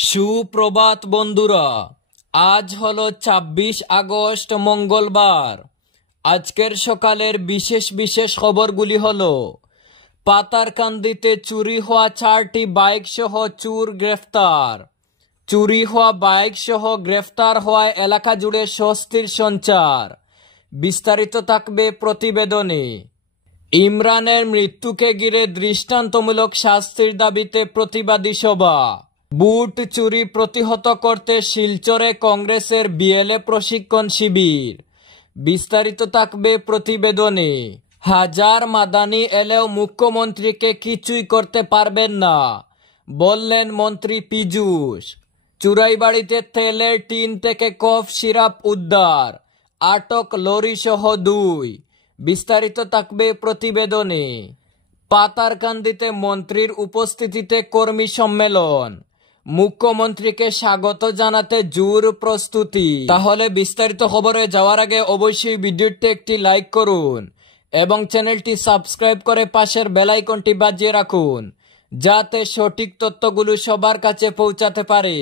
সুপ্রভাত বন্ধুরা, আজ হলো ২৬ আগস্ট মঙ্গলবার। আজকের সকালের বিশেষ বিশেষ খবরগুলি হলো: পাতারকান্দিতে চুরি হওয়া ৪টি বাইক সহ চোর গ্রেফতার। চুরি হওয়া বাইক সহ গ্রেফতার হওয়ায় এলাকা জুড়ে স্বস্তির সঞ্চার। বিস্তারিত থাকবে প্রতিবেদনে। ইমরানের মৃত্যুকে ঘিরে দৃষ্টান্তমূলক শাস্তির দাবিতে প্রতিবাদী সভা। বুট চুরি প্রতিহত করতে শিলচরে কংগ্রেসের বিএলএ প্রশিক্ষণ শিবির। বিস্তারিত থাকবে প্রতিবেদনে। হাজার মাদানি এলেও মুখ্যমন্ত্রীকে কিছুই করতে পারবেন না, বললেন মন্ত্রী পীযূষ। চুরাইবাড়িতে তেলের টিন থেকে কফ সিরাপ উদ্ধার, আটক লরি সহ ২। বিস্তারিত থাকবে প্রতিবেদনে। পাতারকান্দিতে মন্ত্রীর উপস্থিতিতে কর্মী সম্মেলন। মুখ্যমন্ত্রীকে স্বাগত জানাতে জোর প্রস্তুতি। তাহলে বিস্তারিত খবরে যাওয়ার আগে অবশ্যই ভিডিওটি একটি লাইক করুন এবং চ্যানেলটি সাবস্ক্রাইব করে পাশের বেল আইকনটি বাজিয়ে রাখুন, যাতে সঠিক তথ্যগুলো সবার কাছে পৌঁছাতে পারে।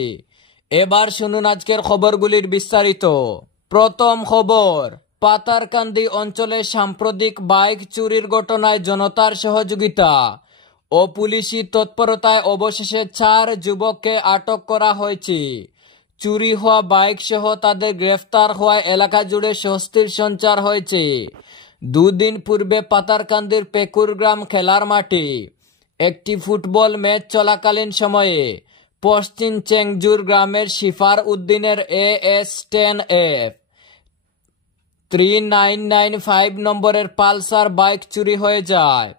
এবার শুনুন আজকের খবরগুলির বিস্তারিত। প্রথম খবর, পাতারকান্দি অঞ্চলে সাম্প্রতিক বাইক চুরির ঘটনায় জনতার সহযোগিতা ও পুলিশি তৎপরতায় অবশেষে ৪ যুবককে আটক করা হয়েছে। চুরি হওয়া বাইক সহ তাদের গ্রেফতার হওয়ায় এলাকা জুড়ে স্বস্তির সঞ্চার হয়েছে। ২ দিন পূর্বে পাতারকান্দির পেকুরগ্রাম খেলার মাঠে একটি ফুটবল ম্যাচ চলাকালীন সময়ে পশ্চিম চেংজুর গ্রামের শিফার উদ্দিনের AS10F 3995 নম্বরের পালসার বাইক চুরি হয়ে যায়।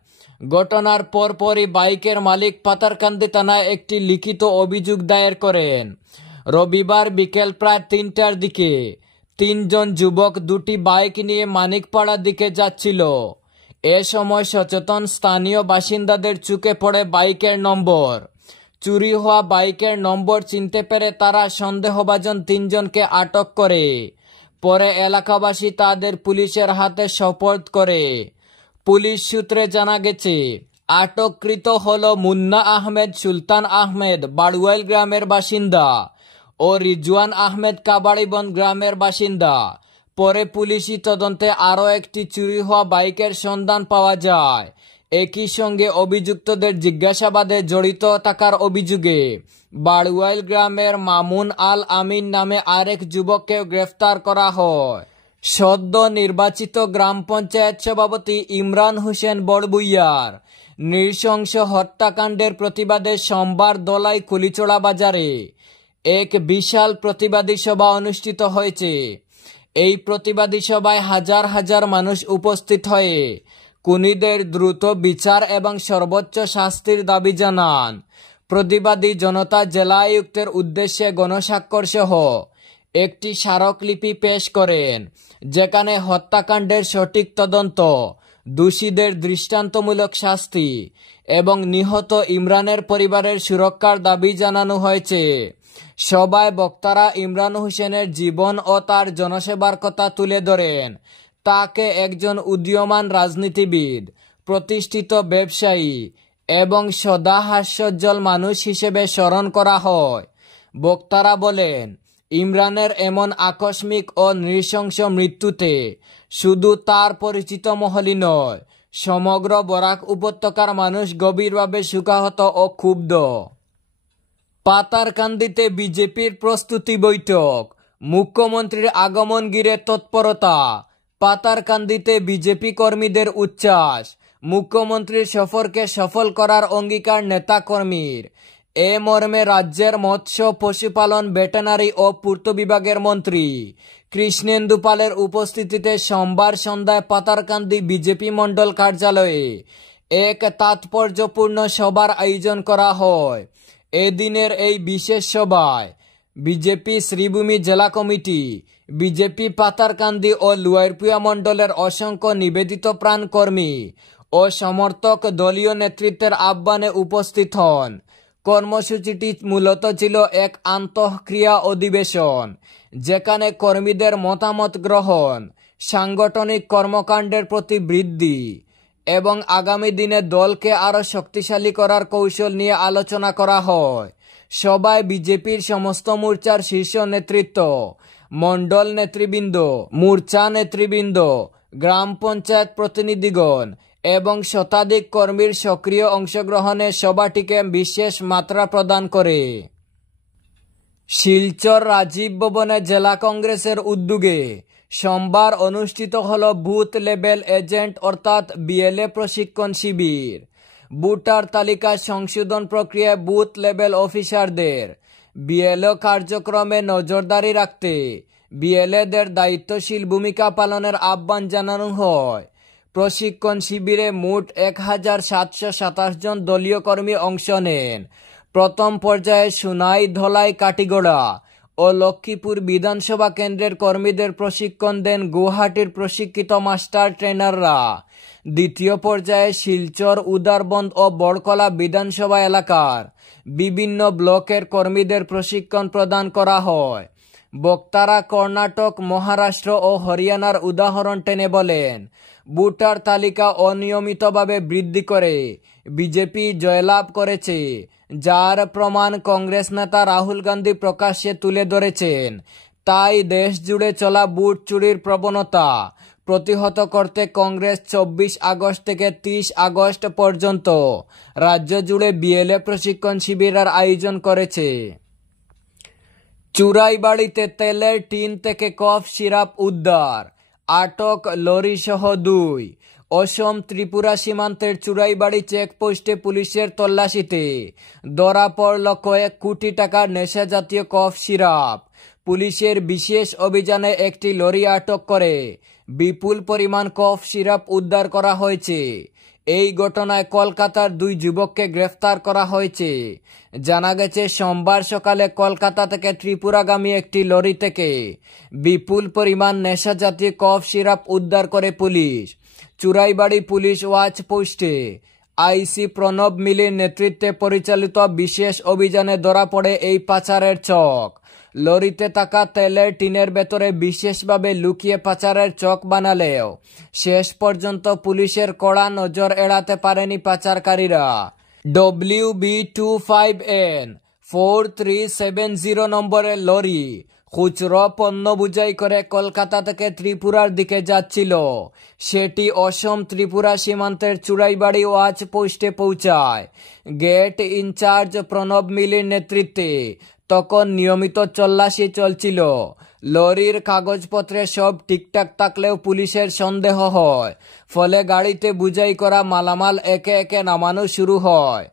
ঘটনার পরপরই বাইকের মালিক পাতারকান্দি থানায় একটি লিখিত অভিযোগ দায়ের করেন। রবিবার বিকেল প্রায় ৩টার দিকে ৩ জন যুবক ২টি বাইক নিয়ে মানিকপাড়ার দিকে যাচ্ছিল। এ সময় সচেতন স্থানীয় বাসিন্দাদের চোখে পড়ে বাইকের নম্বর। চুরি হওয়া বাইকের নম্বর চিনতে পেরে তারা সন্দেহভাজন ৩ জনকে আটক করে। পরে এলাকাবাসী তাদের পুলিশের হাতে সোপর্দ করে। পুলিশ সূত্রে জানা গেছে, আটককৃত হল মুন্না আহমেদ, সুলতান আহমেদ বাড়ুয়াইল গ্রামের বাসিন্দা ও রিজওয়ান আহমেদ কাবাড়িবন্দ গ্রামের বাসিন্দা। পরে পুলিশি তদন্তে আরও একটি চুরি হওয়া বাইকের সন্ধান পাওয়া যায়। একই সঙ্গে অভিযুক্তদের জিজ্ঞাসাবাদে জড়িত থাকার অভিযোগে বাড়ুয়াইল গ্রামের মামুন আল আমিন নামে আরেক যুবককেও গ্রেফতার করা হয়। সদ্য নির্বাচিত গ্রাম পঞ্চায়েত সভাপতি ইমরান হোসেন বড়ভূইয়ার নৃশংস হত্যাকাণ্ডের প্রতিবাদে সোমবার দলাই কুলিচড়া বাজারে এক বিশাল প্রতিবাদী সভা অনুষ্ঠিত হয়েছে। এই প্রতিবাদী সভায় হাজার হাজার মানুষ উপস্থিত হয়ে খুনিদের দ্রুত বিচার এবং সর্বোচ্চ শাস্তির দাবি জানান। প্রতিবাদী জনতা জেলা আয়ুক্তের উদ্দেশ্যে গণস্বাক্ষর সহ একটি স্মারকলিপি পেশ করেন, যেখানে হত্যাকাণ্ডের সঠিক তদন্ত, দোষীদের দৃষ্টান্তমূলক শাস্তি এবং নিহত ইমরানের পরিবারের সুরক্ষার দাবি জানানো হয়েছে। সভায় বক্তারা ইমরান হোসেনের জীবন ও তার জনসেবার কথা তুলে ধরেন। তাকে একজন উদীয়মান রাজনীতিবিদ, প্রতিষ্ঠিত ব্যবসায়ী এবং সদা হাস্যোজ্জ্বল মানুষ হিসেবে স্মরণ করা হয়। বক্তারা বলেন, ইমরানের এমন আকস্মিক ও নৃশংস মৃত্যুতে শুধু তার পরিচিত মহলই নয়, সমগ্র বরাক উপত্যকার মানুষ গভীরভাবে শোকাহত ও ক্ষুব্ধ। পাতারকান্দিতে বিজেপির প্রস্তুতি বৈঠক। মুখ্যমন্ত্রীর আগমন ঘিরে তৎপরতা। পাতারকান্দিতে বিজেপি কর্মীদের উচ্ছ্বাস। মুখ্যমন্ত্রীর সফরকে সফল করার অঙ্গীকার নেতাকর্মীর। এ মর্মে রাজ্যের মৎস্য, পশুপালন, ভেটেনারি ও পূর্ত বিভাগের মন্ত্রী কৃষ্ণেন্দু পালের উপস্থিতিতে সোমবার সন্ধ্যায় পাতারকান্দি বিজেপি মণ্ডল কার্যালয়ে এক তাৎপর্যপূর্ণ সভার আয়োজন করা হয়। এদিনের এই বিশেষ সভায় বিজেপি শ্রীভূমি জেলা কমিটি, বিজেপি পাতারকান্দি ও লুয়ারপুয়া মণ্ডলের অসংখ্য নিবেদিত প্রাণ কর্মী ও সমর্থক দলীয় নেতৃত্বের আহ্বানে উপস্থিত হন। কর্মসূচিটি মূলত ছিল এক আন্তঃক্রিয়া অধিবেশন, যেখানে কর্মীদের মতামত গ্রহণ, সাংগঠনিক কর্মকাণ্ডের প্রতি বৃদ্ধি এবং আগামী দিনে দলকে আরও শক্তিশালী করার কৌশল নিয়ে আলোচনা করা হয়। সভায় বিজেপির সমস্ত মোর্চার শীর্ষ নেতৃত্ব, মণ্ডল নেতৃবৃন্দ, মোর্চা নেতৃবৃন্দ, গ্রাম পঞ্চায়েত প্রতিনিধিগণ এবং শতাধিক কর্মীর সক্রিয় অংশগ্রহণে সভাটিকে বিশেষ মাত্রা প্রদান করে। শিলচর রাজীব ভবনে জেলা কংগ্রেসের উদ্যোগে সোমবার অনুষ্ঠিত হল বুথ লেভেল এজেন্ট অর্থাৎ বিএলএ প্রশিক্ষণ শিবির। ভোটার তালিকা সংশোধন প্রক্রিয়ায় বুথ লেভেল অফিসারদের বিএলও কার্যক্রমে নজরদারি রাখতে বিএলএদের দায়িত্বশীল ভূমিকা পালনের আহ্বান জানানো হয়। প্রশিক্ষণ শিবিরে মোট 1727 জন দলীয় কর্মী অংশ নেন। প্রথম পর্যায়ে সুনাই, ধলাই, কাটিগড়া ও লক্ষ্মীপুর বিধানসভা কেন্দ্রের কর্মীদের প্রশিক্ষণ দেন গুয়াহাটির প্রশিক্ষিত মাস্টার ট্রেনাররা। দ্বিতীয় পর্যায়ে শিলচর, উদারবন্দ ও বড়কলা বিধানসভা এলাকার বিভিন্ন ব্লকের কর্মীদের প্রশিক্ষণ প্রদান করা হয়। বক্তারা কর্ণাটক, মহারাষ্ট্র ও হরিয়ানার উদাহরণ টেনে বলেন, ভোটার তালিকা অনিয়মিতভাবে বৃদ্ধি করে বিজেপি জয়লাভ করেছে, যার প্রমাণ কংগ্রেস নেতা রাহুল গান্ধী প্রকাশ্যে তুলে ধরেছেন। তাই দেশ জুড়ে চলা ভোট চুরির প্রবণতা প্রতিহত করতে কংগ্রেস 24 আগস্ট থেকে 30 আগস্ট পর্যন্ত রাজ্য জুড়ে বিএলএ প্রশিক্ষণ শিবিরের আয়োজন করেছে। চুরাইবাড়িতে তেলের টিন থেকে কফ সিরাপ উদ্ধার, আটক লরি সহ 2। অসম ত্রিপুরা সীমান্তের চুরাইবাড়ি চেকপোস্টে পুলিশের তল্লাশিতে ধরা পড়ল কয়েক কোটি টাকার নেশা জাতীয় কফ সিরাপ। পুলিশের বিশেষ অভিযানে একটি লরি আটক করে বিপুল পরিমাণ কফ সিরাপ উদ্ধার করা হয়েছে। এই ঘটনায় কলকাতার 2 যুবককে গ্রেফতার করা হয়েছে। জানা গেছে, সোমবার সকালে কলকাতা থেকে ত্রিপুরাগামী একটি লরি থেকে বিপুল পরিমাণ নেশা জাতীয় কফ সিরাপ উদ্ধার করে পুলিশ। চুরাইবাড়ি পুলিশ ওয়াচ পোস্টে আইসি প্রণব মিলির নেতৃত্বে পরিচালিত বিশেষ অভিযানে ধরা পড়ে এই পাচারের চক। লরিতে থাকা তেলের টিনের ভেতরে বিশেষভাবে লুকিয়ে পাচারের চক বানালেও শেষ পর্যন্ত পুলিশের কড়া নজর এড়াতে পারেনি পাচারকারীরা। WB25N 4370 নম্বরের লরি খুচরো পণ্য বোঝাই করে কলকাতা থেকে ত্রিপুরার দিকে যাচ্ছিল। সেটি অসম ত্রিপুরা সীমান্তের চুরাইবাড়ি ওয়াচ পোস্টে পৌঁছায়। গেট ইনচার্জ প্রণব মিলির নেতৃত্বে তখন নিয়মিত তল্লাশি চলছিল। লরির কাগজপত্রে সব ঠিকঠাক থাকলেও পুলিশের সন্দেহ হয়, ফলে গাড়িতে বোঝাই করা মালামাল একে একে নামানো শুরু হয়।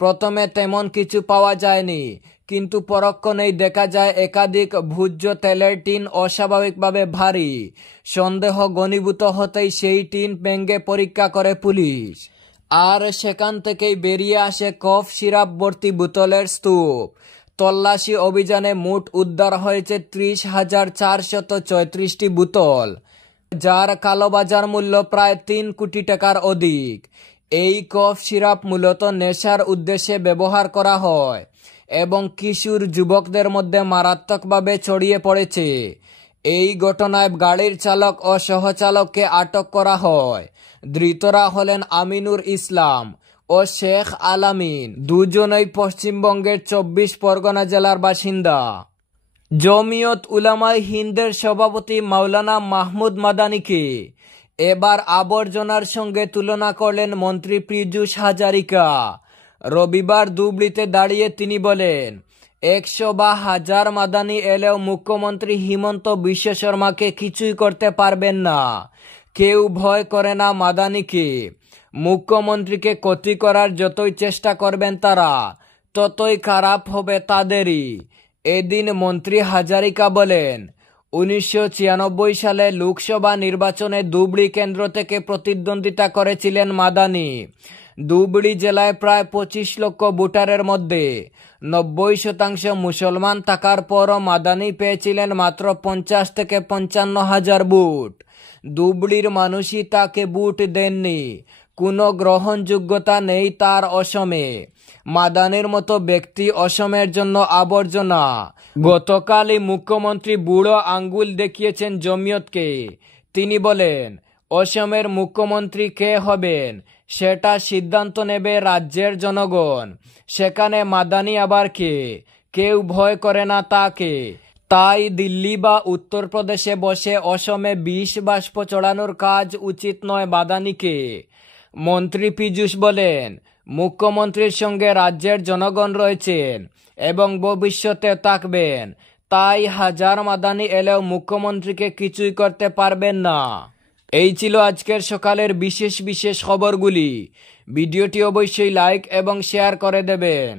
প্রথমে তেমন কিছু পাওয়া যায়নি, কিন্তু পরক্ষণেই দেখা যায় একাধিক ভোজ্য তেলের টিন অস্বাভাবিকভাবে ভারী। সন্দেহ ঘনীভূত হতেই সেই টিন ভেঙে পরীক্ষা করে পুলিশ, আর সেখান থেকেই বেরিয়ে আসে কফ সিরাপ ভর্তি বোতলের স্তূপ। তল্লাশি অভিযানে মোট উদ্ধার হয়েছে 30,434টি বোতল, যার কালোবাজার মূল্য প্রায় 3 কোটি টাকার অধিক। এই কফ সিরাপ মূলত নেশার উদ্দেশ্যে ব্যবহার করা হয় এবং কিশোর যুবকদের মধ্যে মারাত্মকভাবে ছড়িয়ে পড়েছে। এই ঘটনায় গাড়ির চালক ও সহচালককে আটক করা হয়। ধৃতরা হলেন আমিনুর ইসলাম ও শেখ আলামিন, দুজনেই পশ্চিমবঙ্গের 24 পরগনা জেলার বাসিন্দা। জমিয়ত উলামায়ে হিন্দের সভাপতি মাওলানা মাহমুদ মাদানিকে এবার আবর্জনার সঙ্গে তুলনা করলেন মন্ত্রী পীযূষ হাজারিকা। রবিবার ধুবড়ীতে দাঁড়িয়ে তিনি বলেন, 100 বা 1000 মাদানি এলেও মুখ্যমন্ত্রী হিমন্ত বিশ্ব শর্মাকে কিছুই করতে পারবেন না। কেউ ভয় করে না মাদানিকে। মুখ্যমন্ত্রীকে ক্ষতি করার যতই চেষ্টা করবেন তারা, ততই খারাপ হবে তাদেরই। এদিন মন্ত্রী হাজারিকা বলেন, 1996 সালে লোকসভা নির্বাচনে ধুবড়ী কেন্দ্র থেকে প্রতিদ্বন্দ্বিতা করেছিলেন মাদানি। ধুবড়ী জেলায় প্রায় 25 লক্ষ ভোটারের মধ্যে 90% মুসলমান থাকার পরও মাদানি পেয়েছিলেন মাত্র 50 থেকে 55 হাজার ভোট। ধুবড়ীর মানুষই তাকে ভোট দেননি। কোনো গ্রহণযোগ্যতা নেই তার অসমে। মাদানির মতো ব্যক্তি অসমের জন্য আবর্জনা। গতকালই মুখ্যমন্ত্রী বুড়ো আঙ্গুল দেখিয়েছেন জমিয়তকে। তিনি বলেন, অসমের মুখ্যমন্ত্রী কে হবেন সেটা সিদ্ধান্ত নেবে রাজ্যের জনগণ। সেখানে মাদানি আবার কে? কেউ ভয় করে না তাকে। তাই দিল্লি বা উত্তরপ্রদেশে বসে অসমে বিষ বাষ্প চড়ানোর কাজ উচিত নয় মাদানিকে। মন্ত্রী পীযূষ বলেন, মুখ্যমন্ত্রীর সঙ্গে রাজ্যের জনগণ রয়েছেন এবং ভবিষ্যতে থাকবেন, তাই হাজার মাদানি এলেও মুখ্যমন্ত্রীকে কিছুই করতে পারবেন না। এই ছিল আজকের সকালের বিশেষ খবরগুলি। ভিডিওটি অবশ্যই লাইক এবং শেয়ার করে দেবেন।